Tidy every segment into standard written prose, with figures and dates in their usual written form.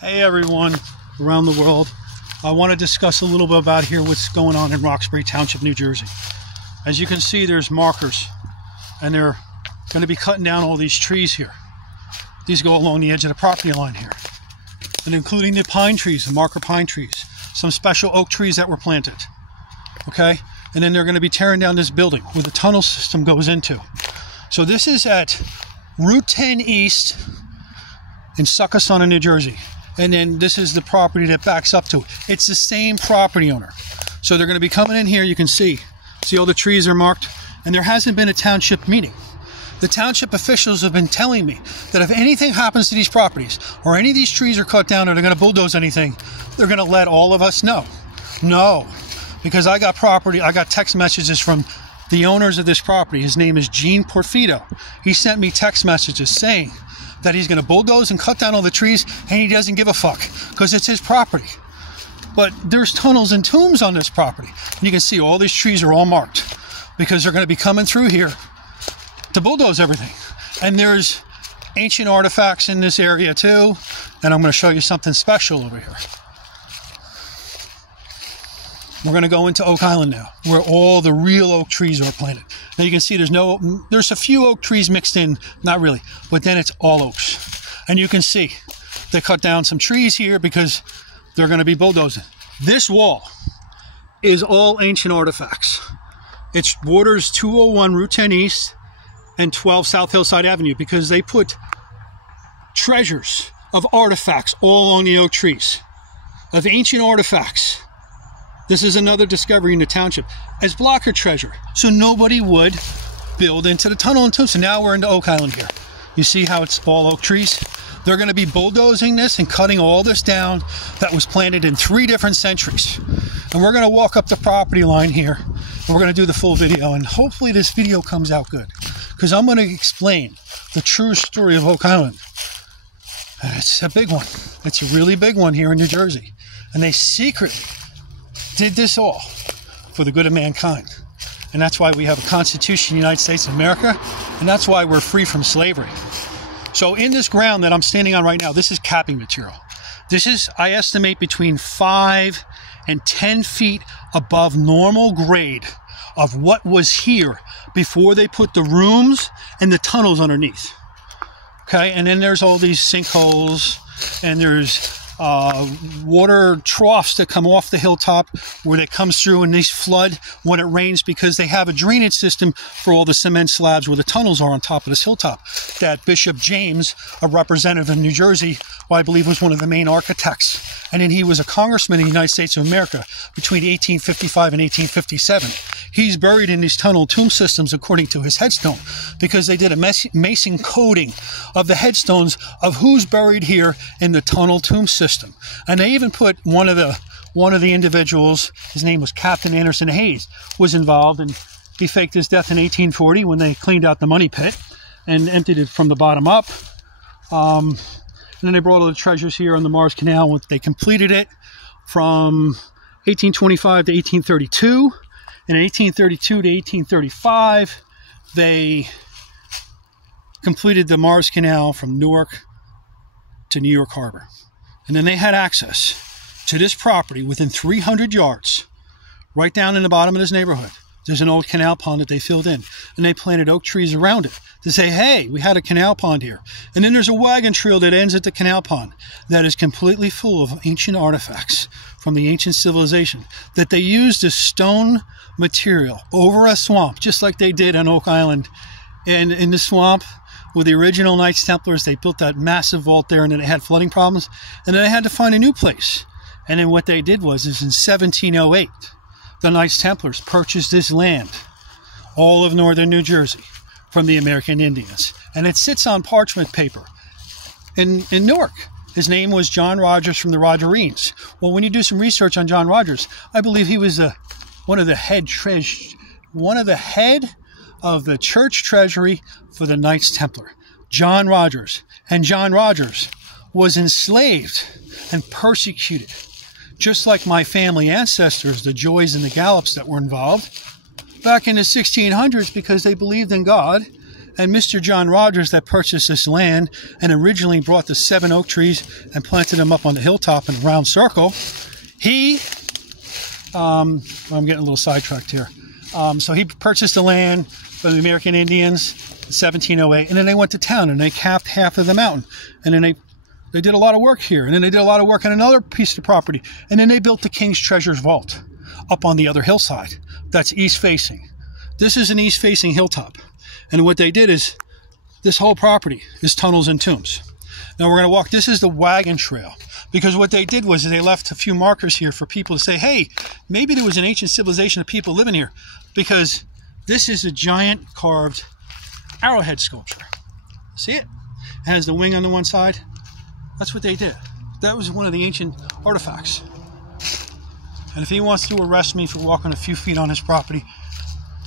Hey everyone around the world. I want to discuss a little bit about here what's going on in Roxbury Township, New Jersey. As you can see, there's markers and they're going to be cutting down all these trees here. These go along the edge of the property line here, and including the pine trees, the marker pine trees, some special oak trees that were planted. Okay, and then they're going to be tearing down this building where the tunnel system goes into. So this is at Route 10 East in Succossona, New Jersey. And then this is the property that backs up to it. It's the same property owner. So they're going to be coming in here. You can see all the trees are marked, and there hasn't been a township meeting. The township officials have been telling me that if anything happens to these properties or any of these trees are cut down or they're going to bulldoze anything, they're going to let all of us know. No, because I got text messages from the owners of this property. His name is Gene Porfido. He sent me text messages saying that he's going to bulldoze and cut down all the trees, and he doesn't give a fuck because it's his property. But there's tunnels and tombs on this property. And you can see all these trees are all marked because they're going to be coming through here to bulldoze everything. And there's ancient artifacts in this area too. And I'm going to show you something special over here. We're going to go into Oak Island now, where all the real oak trees are planted. Now you can see there's a few oak trees mixed in, not really, but then it's all oaks. And you can see they cut down some trees here because they're going to be bulldozing. This wall is all ancient artifacts. It borders 201 Route 10 East and 12 South Hillside Avenue because they put treasures of artifacts all along the oak trees, of ancient artifacts. This is another discovery in the township as blocker treasure, so nobody would build into the tunnel and tomb. So now we're into Oak Island here. You see how it's all oak trees? They're going to be bulldozing this and cutting all this down that was planted in 3 different centuries. And we're going to walk up the property line here, and we're going to do the full video, and hopefully this video comes out good, because I'm going to explain the true story of Oak Island. And it's a big one. It's a really big one here in New Jersey. And they secretly did this all for the good of mankind. And that's why we have a Constitution in the United States of America, and that's why we're free from slavery. So in this ground that I'm standing on right now, this is capping material. This is, I estimate, between 5 and 10 feet above normal grade of what was here before they put the rooms and the tunnels underneath. Okay, and then there's all these sinkholes, and there's water troughs that come off the hilltop where it comes through, and these flood when it rains because they have a drainage system for all the cement slabs where the tunnels are on top of this hilltop that Bishop James, a representative of New Jersey, who I believe was one of the main architects, and then he was a congressman in the United States of America between 1855 and 1857. He's buried in these tunnel tomb systems according to his headstone because they did a mason coding of the headstones of who's buried here in the tunnel tomb system. And they even put one of the individuals, his name was Captain Anderson Hayes, was involved, and he faked his death in 1840 when they cleaned out the money pit and emptied it from the bottom up. And then they brought all the treasures here on the Mars Canal. They completed it from 1825 to 1832. And in 1832 to 1835, they completed the Mars Canal from Newark to New York Harbor. And then they had access to this property within 300 yards, right down in the bottom of this neighborhood. There's an old canal pond that they filled in, and they planted oak trees around it to say, hey, we had a canal pond here. And then there's a wagon trail that ends at the canal pond that is completely full of ancient artifacts from the ancient civilization that they used as stone material over a swamp, just like they did on Oak Island. And in the swamp, with the original Knights Templars, they built that massive vault there, and then they had flooding problems, and then they had to find a new place. And then what they did was in 1708, the Knights Templars purchased this land, all of northern New Jersey, from the American Indians. And it sits on parchment paper in Newark. His name was John Rogers from the Rogerines. Well, when you do some research on John Rogers, I believe he was one of the head of the church treasury for the Knights Templar, John Rogers. And John Rogers was enslaved and persecuted, just like my family ancestors, the Joys and the Gallops that were involved back in the 1600s, because they believed in God And Mr. John Rogers that purchased this land and originally brought the 7 oak trees and planted them up on the hilltop in a round circle, he, I'm getting a little sidetracked here. So he purchased the land from the American Indians in 1708, and then they went to town and they capped half of the mountain. And then they did a lot of work here, and then they did a lot of work on another piece of property. And then they built the King's Treasures Vault up on the other hillside. That's east facing. This is an east facing hilltop. And what they did is, this whole property is tunnels and tombs. Now we're going to walk, this is the wagon trail. Because what they did was they left a few markers here for people to say, hey, maybe there was an ancient civilization of people living here. Because this is a giant carved arrowhead sculpture. See it? It has the wing on the one side. That's what they did. That was one of the ancient artifacts. And if he wants to arrest me for walking a few feet on his property,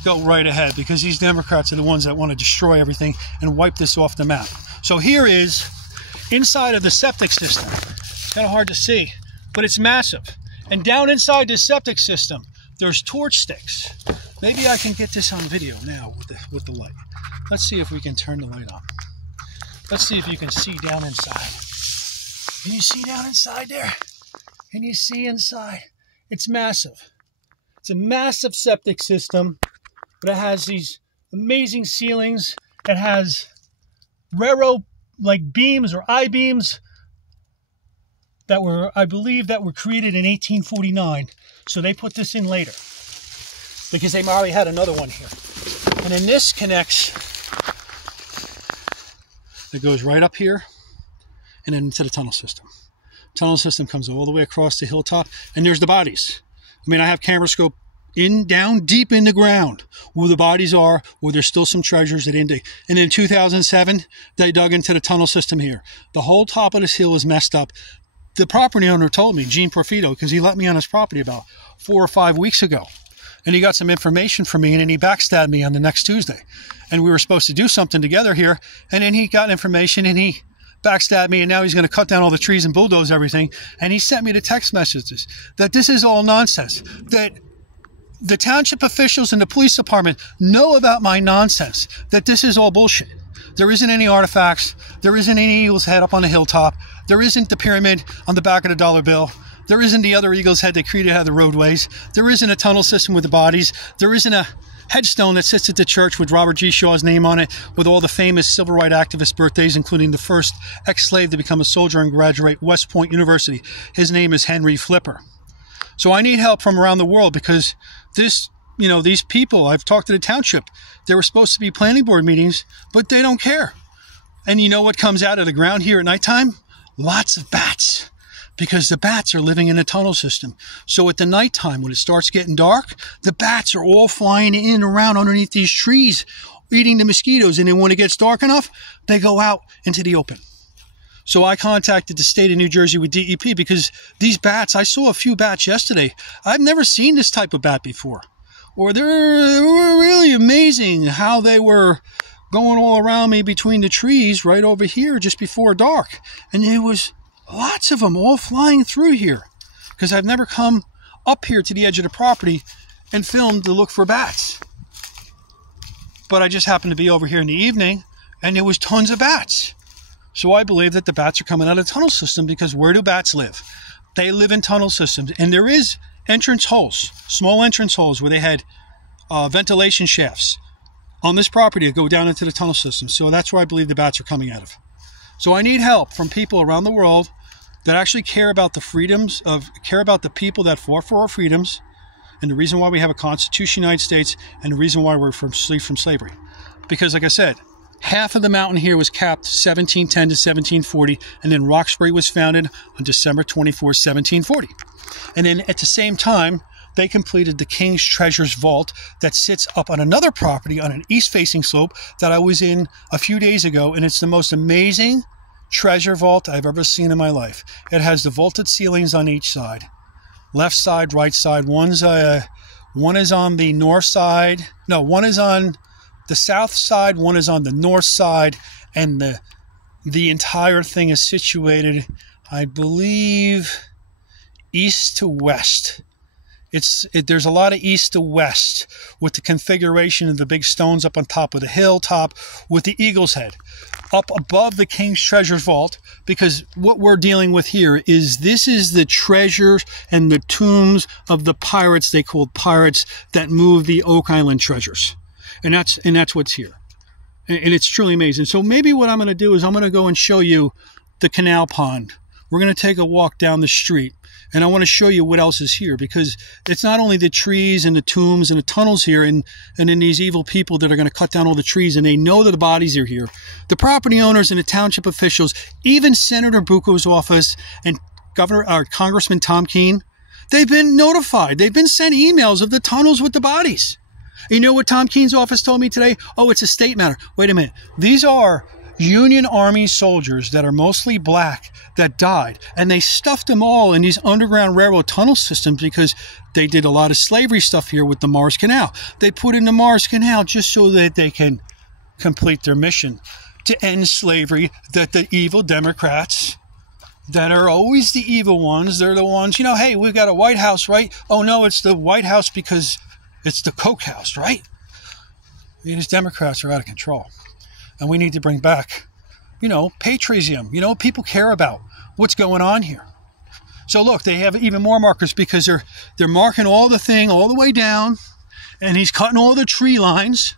go right ahead, because these Democrats are the ones that want to destroy everything and wipe this off the map. So here is inside of the septic system. It's kind of hard to see, but it's massive. And down inside this septic system, there's torch sticks. Maybe I can get this on video now with the light. Let's see if we can turn the light on. Let's see if you can see down inside. Can you see down inside there? Can you see inside? It's massive. It's a massive septic system. But it has these amazing ceilings. It has railroad like beams or I-beams that were, I believe, that were created in 1849. So they put this in later because they already had another one here. And then this connects, it goes right up here and then into the tunnel system. Tunnel system comes all the way across the hilltop, and there's the bodies. I mean, I have camera scope down deep in the ground where the bodies are, where there's still some treasures that didn't dig. And in 2007, they dug into the tunnel system here. The whole top of this hill is messed up. The property owner told me, Gene Profito, because he let me on his property about 4 or 5 weeks ago. And he got some information from me, and then he backstabbed me on the next Tuesday. And we were supposed to do something together here. And then he got information, and he backstabbed me, and now he's going to cut down all the trees and bulldoze everything. And he sent me the text messages that this is all nonsense, that the township officials and the police department know about my nonsense, that this is all bullshit. There isn't any artifacts. There isn't any eagle's head up on the hilltop. There isn't the pyramid on the back of the dollar bill. There isn't the other eagle's head they created out of the roadways. There isn't a tunnel system with the bodies. There isn't a headstone that sits at the church with Robert G. Shaw's name on it, with all the famous civil rights activist birthdays, including the first ex-slave to become a soldier and graduate West Point University. His name is Henry Flipper. So I need help from around the world, because this, these people, I've talked to the township, there were supposed to be planning board meetings, but they don't care. And you know what comes out of the ground here at nighttime? Lots of bats, because the bats are living in a tunnel system. So at the nighttime, when it starts getting dark, the bats are all flying in and around underneath these trees, eating the mosquitoes. And then when it gets dark enough, they go out into the open. So I contacted the state of New Jersey with DEP, because these bats, I saw a few bats yesterday. I've never seen this type of bat before. Or they were really amazing how they were going all around me between the trees right over here just before dark. And there was lots of them all flying through here, because I've never come up here to the edge of the property and filmed to look for bats. But I just happened to be over here in the evening, and there was tons of bats. So I believe that the bats are coming out of the tunnel system, because where do bats live? They live in tunnel systems. And there is entrance holes, small entrance holes, where they had ventilation shafts on this property that go down into the tunnel system. So that's where I believe the bats are coming out of. So I need help from people around the world that actually care about the freedoms care about the people that fought for our freedoms, and the reason why we have a Constitution of the United States, and the reason why we're free from slavery. Because like I said, half of the mountain here was capped 1710 to 1740, and then Roxbury was founded on December 24, 1740. And then at the same time, they completed the King's Treasures Vault that sits up on another property on an east-facing slope that I was in a few days ago, and it's the most amazing treasure vault I've ever seen in my life. It has the vaulted ceilings on each side. Left side, right side. One is on the north side. No, one is on the south side, one is on the north side, and the entire thing is situated, I believe, east to west. There's a lot of east to west with the configuration of the big stones up on top of the hilltop with the eagle's head up above the King's Treasure Vault, because what we're dealing with here is this is the treasures and the tombs of the pirates, they called pirates, that moved the Oak Island treasures. And that's what's here. And it's truly amazing. So maybe what I'm going to do is I'm going to go and show you the canal pond. We're going to take a walk down the street. And I want to show you what else is here, because it's not only the trees and the tombs and the tunnels here and then these evil people that are going to cut down all the trees, and they know that the bodies are here. The property owners and the township officials, even Senator Bucco's office and Congressman Tom Keene, they've been notified. They've been sent emails of the tunnels with the bodies. You know what Tom Keene's office told me today? Oh, it's a state matter. Wait a minute. These are Union Army soldiers that are mostly black that died, and they stuffed them all in these Underground Railroad tunnel systems because they did a lot of slavery stuff here with the Mars Canal. They put in the Mars Canal just so that they can complete their mission to end slavery, that the evil Democrats that are always the evil ones, they're the ones, you know, hey, we've got a White House, right? Oh no, it's the White House because it's the Coke House, right? These Democrats are out of control. And we need to bring back, you know, patriotism. You know, people care about what's going on here. So look, they have even more markers because they're marking all the thing all the way down, and he's cutting all the tree lines.